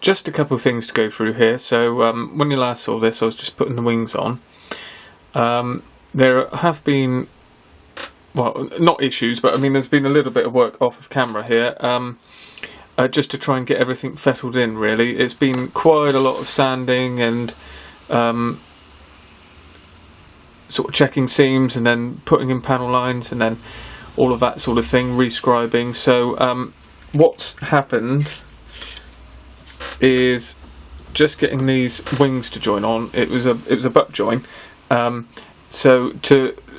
Just a couple of things to go through here. So when you last saw this, I was just putting the wings on. There have been, well, not issues, but I mean there's been a little bit of work off of camera here, just to try and get everything fettled in, really. It's been quite a lot of sanding and sort of checking seams and then putting in panel lines and then all of that sort of thing, rescribing. So what's happened is just getting these wings to join on. It was a butt join, so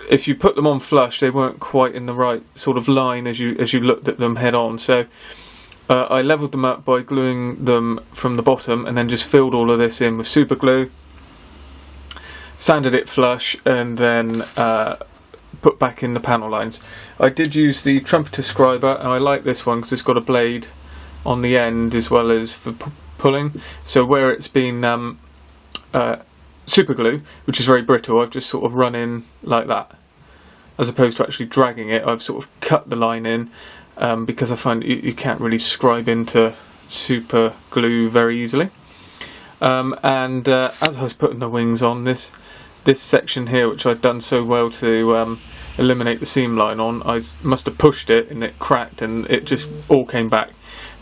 if you put them on flush, they weren't quite in the right sort of line as you looked at them head on. So I levelled them up by gluing them from the bottom and then just filled all of this in with super glue, sanded it flush, and then put back in the panel lines. I did use the trumpeter scriber, and I like this one because it's got a blade on the end as well as for pulling. So where it's been super glue, which is very brittle, I've just sort of run in like that, as opposed to actually dragging it. I've sort of cut the line in because I find you can't really scribe into super glue very easily. And as I was putting the wings on, this section here, which I'd done so well to eliminate the seam line on, I must have pushed it and it cracked and it just all came back.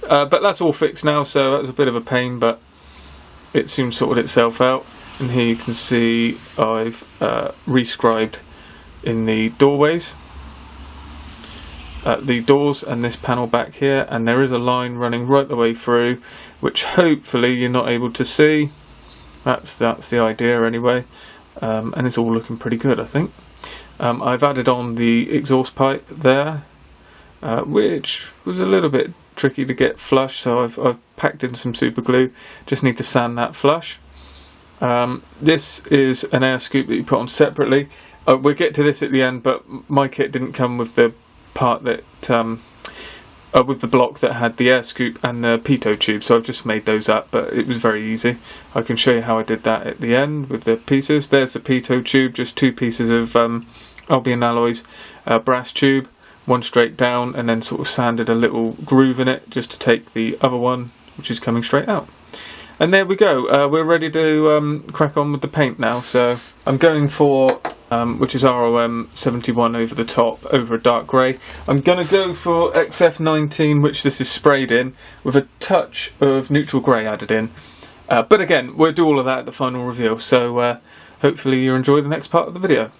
But that's all fixed now, so that was a bit of a pain, but it soon sorted itself out. And here you can see I've rescribed in the doorways, the doors and this panel back here, and there is a line running right the way through, which hopefully you're not able to see. That's the idea anyway, and it's all looking pretty good, I think. I've added on the exhaust pipe there, which was a little bit tricky to get flush, so I've packed in some super glue. Just need to sand that flush. This is an air scoop that you put on separately. We'll get to this at the end, but my kit didn't come with the part that with the block that had the air scoop and the pitot tube, so I've just made those up, but it was very easy. I can show you how I did that at the end with the pieces. There's the pitot tube, just two pieces of Albion Alloys brass tube, one straight down, and then sort of sanded a little groove in it just to take the other one, which is coming straight out. And there we go. We're ready to crack on with the paint now. So I'm going for, which is ROM 71 over the top, over a dark grey. I'm going to go for XF19, which this is sprayed in, with a touch of neutral grey added in. But again, we'll do all of that at the final reveal. So hopefully you enjoy the next part of the video.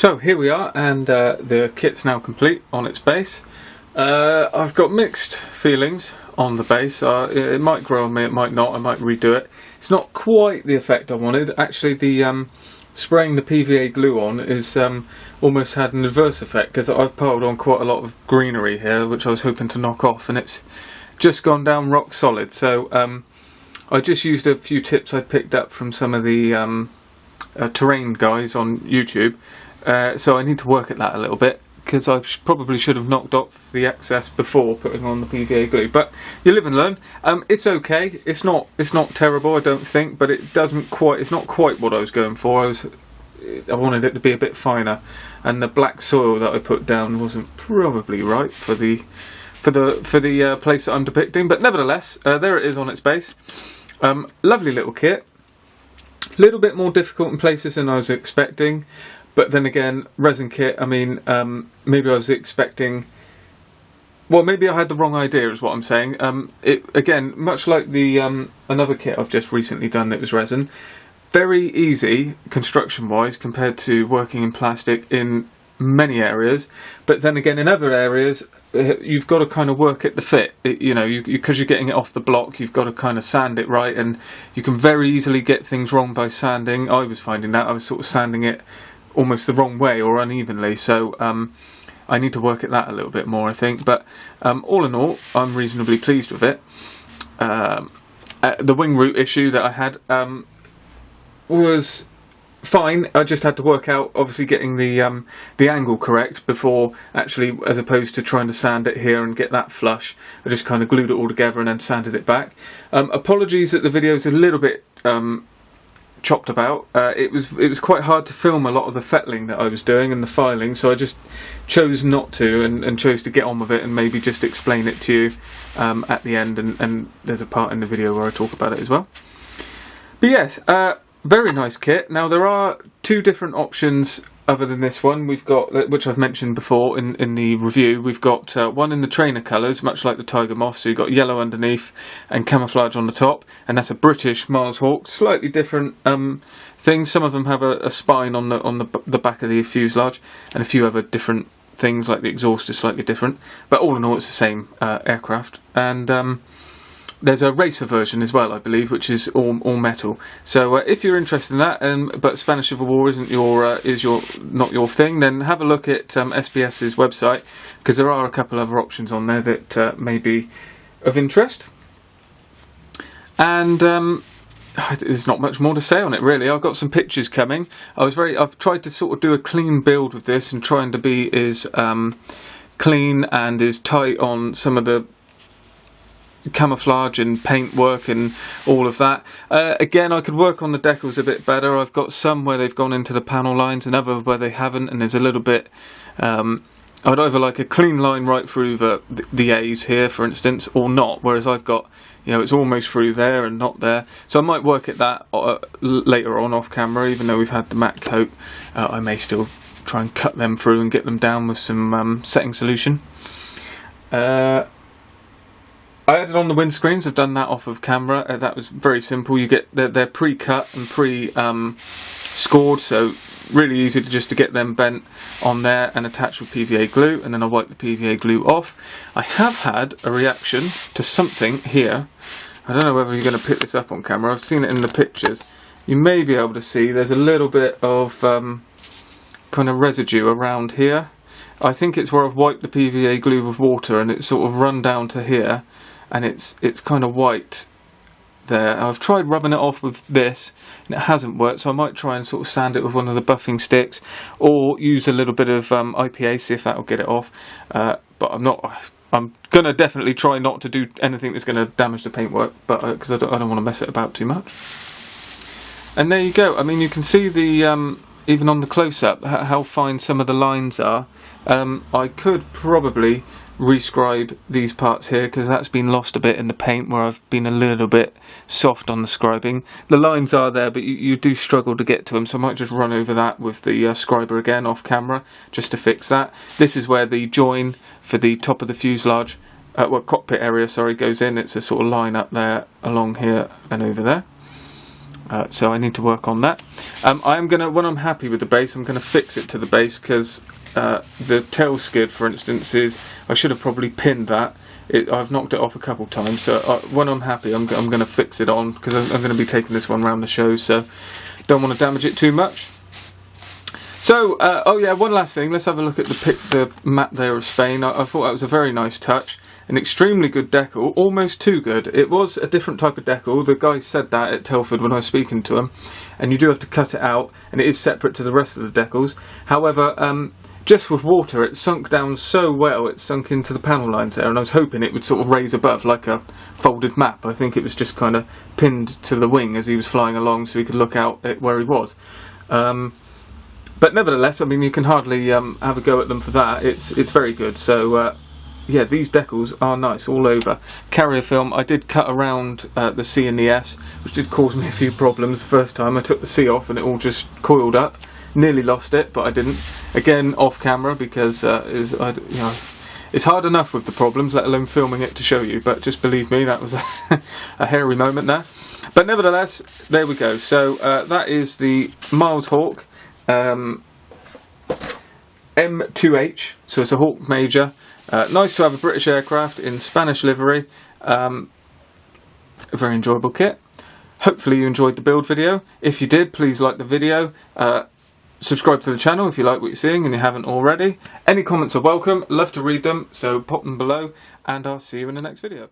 So here we are, and the kit's now complete on its base. I've got mixed feelings on the base. It might grow on me, it might not. I might redo it. It's not quite the effect I wanted. Actually, the spraying the PVA glue on is almost had an adverse effect, because I've piled on quite a lot of greenery here, which I was hoping to knock off, and it's just gone down rock solid. So I just used a few tips I picked up from some of the terrain guys on YouTube. So I need to work at that a little bit, because I probably should have knocked off the excess before putting on the PVA glue. But you live and learn. It's okay. It's not terrible, I don't think, but it's not quite what I was going for. I wanted it to be a bit finer, and the black soil that I put down wasn't probably right for the place that I'm depicting. But nevertheless, there it is on its base. Lovely little kit. A little bit more difficult in places than I was expecting. But then again, resin kit, I mean, maybe I was expecting... Well, maybe I had the wrong idea, is what I'm saying. Again, much like the another kit I've just recently done that was resin, very easy construction-wise compared to working in plastic in many areas. But then again, in other areas, you've got to kind of work at the fit. Because you're getting it off the block, you've got to kind of sand it right, and you can very easily get things wrong by sanding. I was finding that. I was sort of sanding it almost the wrong way or unevenly, so I need to work at that a little bit more, I think. But all in all, I'm reasonably pleased with it. The wing root issue that I had was fine. I just had to work out, obviously, getting the angle correct before actually, as opposed to trying to sand it here and get that flush. I just kind of glued it all together and then sanded it back. Apologies that the video is a little bit chopped about. It was quite hard to film a lot of the fettling that I was doing and the filing, so I just chose not to, and chose to get on with it and maybe just explain it to you at the end, and there's a part in the video where I talk about it as well. But yes, very nice kit. Now there are two different options other than this one. We've got, which I've mentioned before in the review, we've got one in the trainer colours, much like the Tiger Moth, so you've got yellow underneath and camouflage on the top, and that's a British Miles Hawk. Slightly different things. Some of them have a spine on the back of the fuselage, and a few other different things, like the exhaust is slightly different, but all in all it's the same aircraft. And there's a racer version as well, I believe, which is all metal. So if you're interested in that, but Spanish Civil War isn't not your thing, then have a look at SBS's website, because there are a couple other options on there that may be of interest. And there's not much more to say on it, really. I've got some pictures coming. I've tried to sort of do a clean build with this, and trying to be as clean and as tight on some of the camouflage and paint work and all of that. Again, I could work on the decals a bit better. I've got some where they've gone into the panel lines and other where they haven't, and there's a little bit I'd either like a clean line right through the A's here, for instance, or not, whereas I've got, it's almost through there and not there. So I might work at that later on off camera. Even though we've had the matte coat, I may still try and cut them through and get them down with some setting solution. I added on the windscreens. I've done that off of camera. That was very simple. You get they're pre-cut and pre-scored, so really easy to get them bent on there and attached with PVA glue, and then I wipe the PVA glue off. I have had a reaction to something here. I don't know whether you're going to pick this up on camera. I've seen it in the pictures. You may be able to see there's a little bit of kind of residue around here. I think it's where I've wiped the PVA glue with water, and it's sort of run down to here, and it's kind of white there. I've tried rubbing it off with this and it hasn't worked, so I might try and sort of sand it with one of the buffing sticks, or use a little bit of IPA, see if that'll get it off. But I'm gonna definitely try not to do anything that's gonna damage the paintwork, but because I don't want to mess it about too much. And there you go. I mean, you can see the even on the close-up how fine some of the lines are. I could probably rescribe these parts here, because that's been lost a bit in the paint where I've been a little bit soft on the scribing. The lines are there, but you do struggle to get to them, so I might just run over that with the scriber again off camera just to fix that. This is where the join for the top of the fuselage, cockpit area, sorry, goes in. It's a sort of line up there along here and over there. So I need to work on that. When I'm happy with the base, I'm going to fix it to the base, because the tail skid, for instance, I should have probably pinned that. I've knocked it off a couple times, so when I'm happy, I'm going to fix it on, because I'm going to be taking this one around the show, so don't want to damage it too much. So, oh yeah, one last thing. Let's have a look at the map there of Spain. I thought that was a very nice touch. An extremely good decal, almost too good. It was a different type of decal. The guy said that at Telford when I was speaking to him, and you do have to cut it out, and it is separate to the rest of the decals. However, just with water, it sunk down so well, it sunk into the panel lines there, and I was hoping it would sort of raise above like a folded map. I think it was just kind of pinned to the wing as he was flying along, so he could look out at where he was. But nevertheless, I mean, you can hardly have a go at them for that. It's very good. So yeah, these decals are nice all over. Carrier film, I did cut around the C and the S, which did cause me a few problems the first time. I took the C off and it all just coiled up. Nearly lost it, but I didn't. Again, off camera, because it's hard enough with the problems, let alone filming it to show you. But just believe me, that was a hairy moment there. But nevertheless, there we go. So that is the Miles Hawk M.2H. So it's a Hawk Major. Nice to have a British aircraft in Spanish livery. A very enjoyable kit. Hopefully you enjoyed the build video. If you did, please like the video. Subscribe to the channel if you like what you're seeing and you haven't already. Any comments are welcome. Love to read them, so pop them below, and I'll see you in the next video.